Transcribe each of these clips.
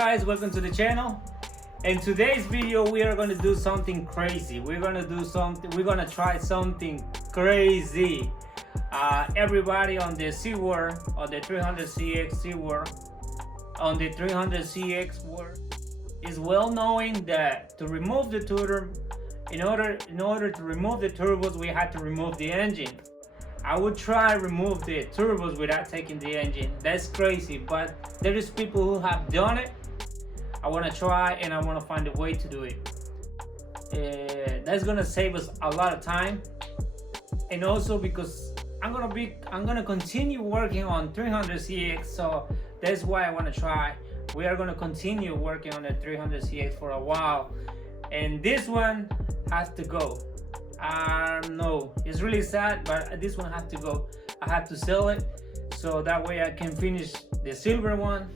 guys, welcome to the channel. In today's video we are going to do something crazy. We're going to try something crazy. Everybody on the SeaWorld, on the 300CX SeaWorld, on the 300CX World is well knowing that to remove the turbo, in order to remove the turbos, we had to remove the engine. I would try remove the turbos without taking the engine. That's crazy, but there is people who have done it. I want to try and I want to find a way to do it. That's gonna save us a lot of time, and also because I'm gonna continue working on 300CX, so that's why I want to try. We are gonna continue working on the 300CX for a while, and this one has to go. I know it's really sad, but this one has to go. I have to sell it so that way I can finish the silver one,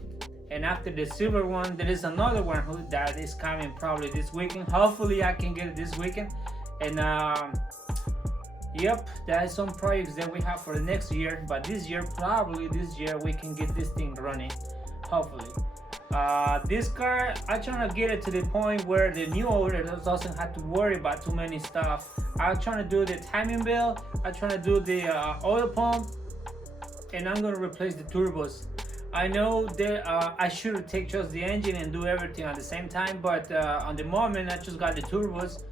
and after the silver one there is another one that is coming probably this weekend. Hopefully I can get it this weekend. And yep, there are some projects that we have for the next year, but this year we can get this thing running, hopefully. This car, I'm trying to get it to the point where the new owner doesn't have to worry about too many stuff. I'm trying to do the timing belt, I'm trying to do the oil pump, and I'm going to replace the turbos. I know that I should take just the engine and do everything at the same time, but on the moment I just got the turbos.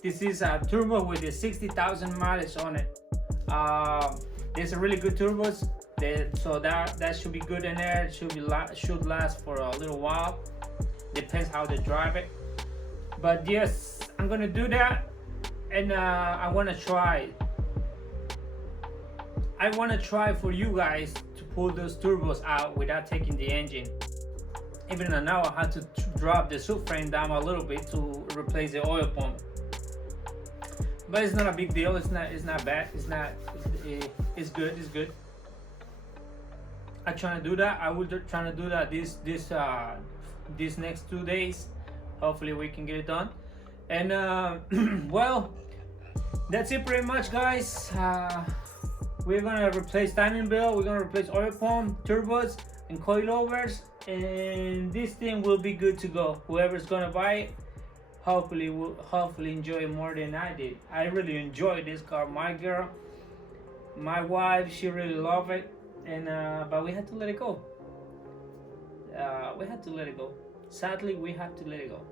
This is a turbo with the 60,000 mileage on it. There's a really good turbos. So that should be good in there. It should last for a little while. Depends how they drive it. But yes, I'm gonna do that, and I wanna try. I wanna try for you guys to pull those turbos out without taking the engine. Even though now I had to drop the subframe down a little bit to replace the oil pump. But it's not a big deal. It's not bad. It's good. It's good. I'm trying to do that. I will try to do that this next 2 days. Hopefully we can get it done. And well, that's it pretty much, guys. We're gonna replace timing belt. We're gonna replace oil pump, turbos, and coilovers, and this thing will be good to go. Whoever's gonna buy it, hopefully will enjoy it more than I did. I really enjoyed this car. My girl, my wife, she really loved it. And but we had to let it go. Sadly, we have to let it go.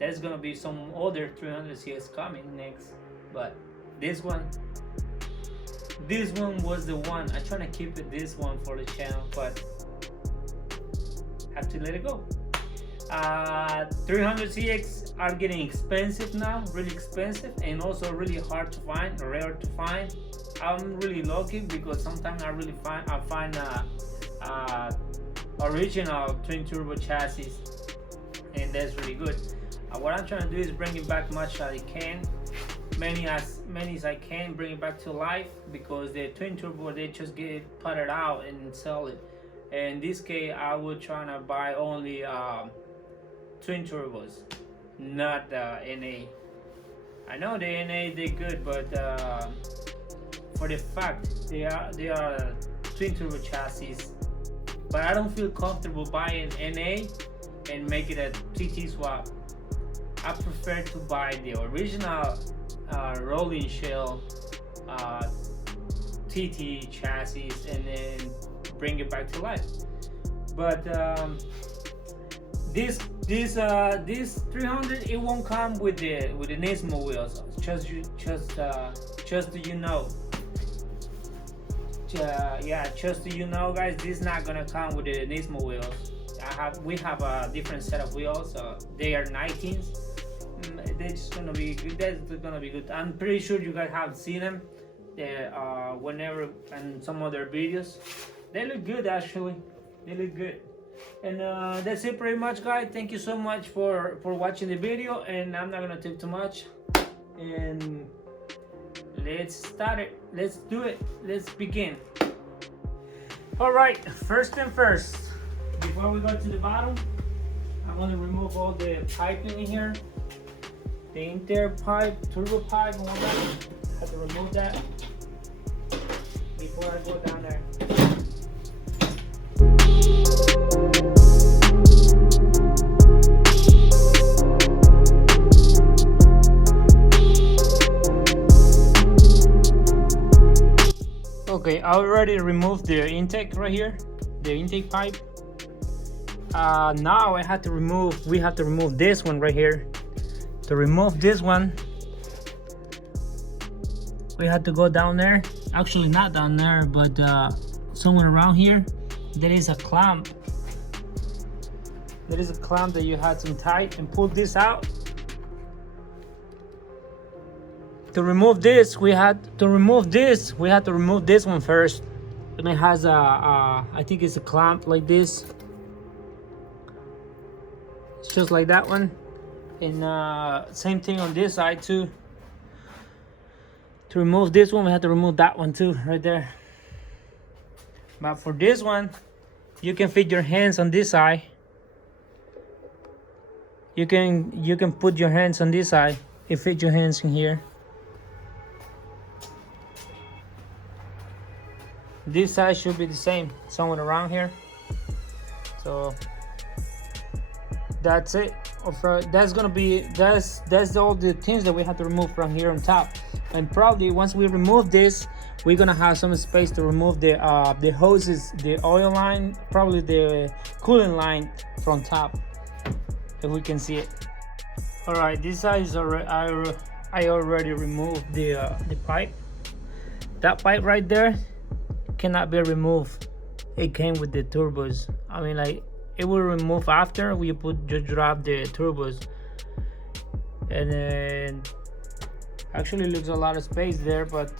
There's gonna be some other 300CX coming next, but this one was the one. I'm trying to keep it this one for the channel, but have to let it go. 300CX are getting expensive now, really expensive, and also really hard to find, rare to find. I'm really lucky because sometimes I find original twin turbo chassis, and that's really good. What I'm trying to do is bring it back much as I can, many as I can, bring it back to life, because the twin turbo, they just get putted out and sell it. In this case, I would try to buy only twin turbos, not the NA. I know the NA, they're good, but for the fact they are twin turbo chassis, but I don't feel comfortable buying NA and make it a TT swap. I prefer to buy the original rolling shell TT chassis and then bring it back to life. But this 300, it won't come with the Nismo wheels. Just so you know. Just so you know, guys, this is not gonna come with the Nismo wheels. We have a different set of wheels. They are 19s. They're just gonna be good. That's gonna be good. I'm pretty sure you guys have seen them. Whenever and some other videos, they look good. Actually, they look good. And that's it pretty much, guys. Thank you so much for watching the video, and I'm not gonna take too much. And let's start it. Let's do it. Let's begin. All right, first thing first, before we go to the bottom, I'm going to remove all the piping in here, the inter pipe, turbo pipe, and all that. I have to remove that before I go down there. I already removed the intake right here, the intake pipe. Now we have to remove this one right here. To remove this one, we had to go down there. Actually, not down there, but somewhere around here. There is a clamp. There is a clamp that you had to tight and pull this out. To remove this, we had to remove this one first. And it has I think it's a clamp like this. It's just like that one. And same thing on this side too. To remove this one, we have to remove that one too, right there. But for this one, you can fit your hands on this side. You can put your hands on this side. You fit your hands in here. This side should be the same, somewhere around here. So that's it. That's gonna be that's all the things that we have to remove from here on top. And probably once we remove this, we're gonna have some space to remove the hoses, the oil line, probably the cooling line from top, if we can see it. All right, this side is already I already removed the pipe. That pipe right there cannot be removed. It came with the turbos. I mean, like, it will remove after we just drop the turbos. And then actually looks a lot of space there, but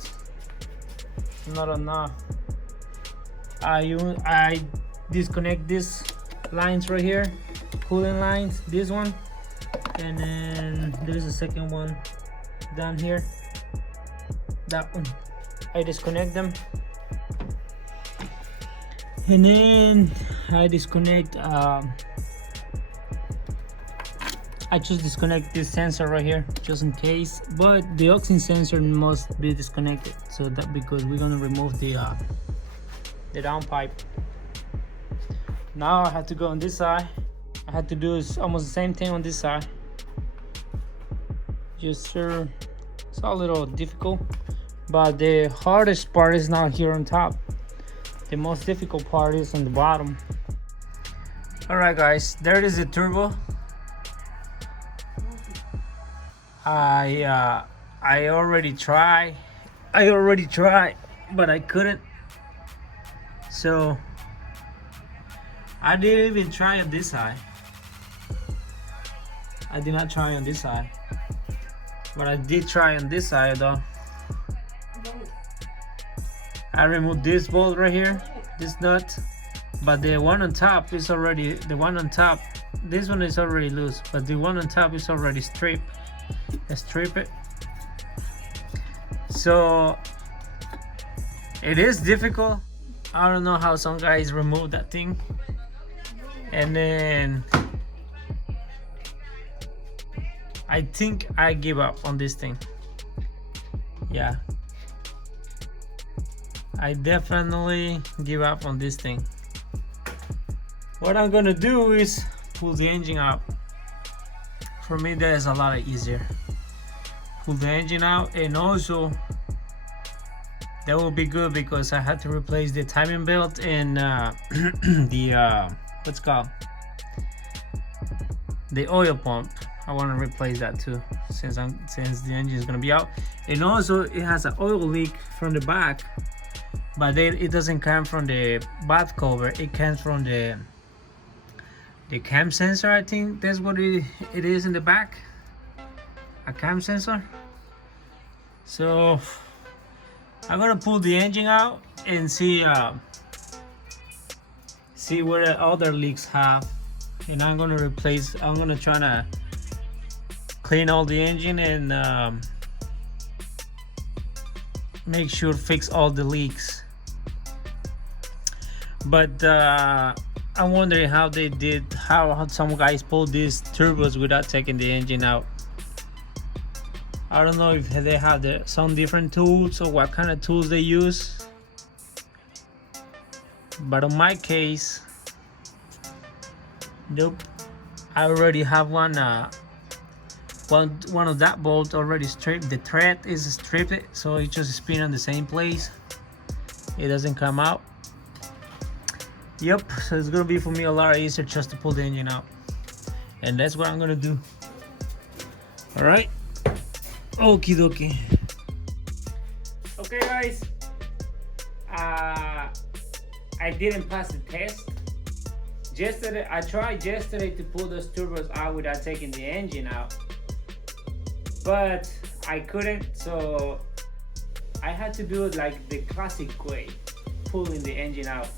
not enough. I disconnect these lines right here, cooling lines, this one, and then there's a second one down here, that one. I disconnect them, and then I disconnect I just disconnect this sensor right here just in case, but the oxygen sensor must be disconnected, so that because we're gonna remove the down pipe. Now I have to go on this side. I had to do almost the same thing on this side. Just sure, it's a little difficult, but the hardest part is not here on top. The most difficult part is on the bottom. All right, guys, there is the turbo. I already tried, but I couldn't. So I didn't even try on this side. I did not try on this side, but I did try on this side though. I removed this bolt right here, this nut, but the one on top is already, this one is already loose, but the one on top is already stripped. Let's strip it. So it is difficult. I don't know how some guys remove that thing, and then I think I give up on this thing. Yeah, I definitely give up on this thing. What I'm gonna do is pull the engine out. For me, that is a lot easier. Pull the engine out, and also that will be good because I had to replace the timing belt and the what's called the oil pump. I want to replace that too, since the engine is gonna be out. And also it has an oil leak from the back, but it doesn't come from the bath cover. It comes from the cam sensor. I think that's what it is in the back, a cam sensor. So I'm gonna pull the engine out and see what the other leaks have, and I'm gonna try to clean all the engine and make sure fix all the leaks. But I'm wondering how they did, how some guys pulled these turbos without taking the engine out. I don't know if they have some different tools or what kind of tools they use, but in my case, nope. I already have one of that bolt already stripped. The thread is stripped, so it just spin on the same place. it doesn't come out. Yep, so it's gonna be for me a lot easier just to pull the engine out, and that's what I'm gonna do. All right, okie dokie. Okay guys, I didn't pass the test yesterday. I tried yesterday to pull those turbos out without taking the engine out, but I couldn't, so I had to do it like the classic way, pulling the engine out.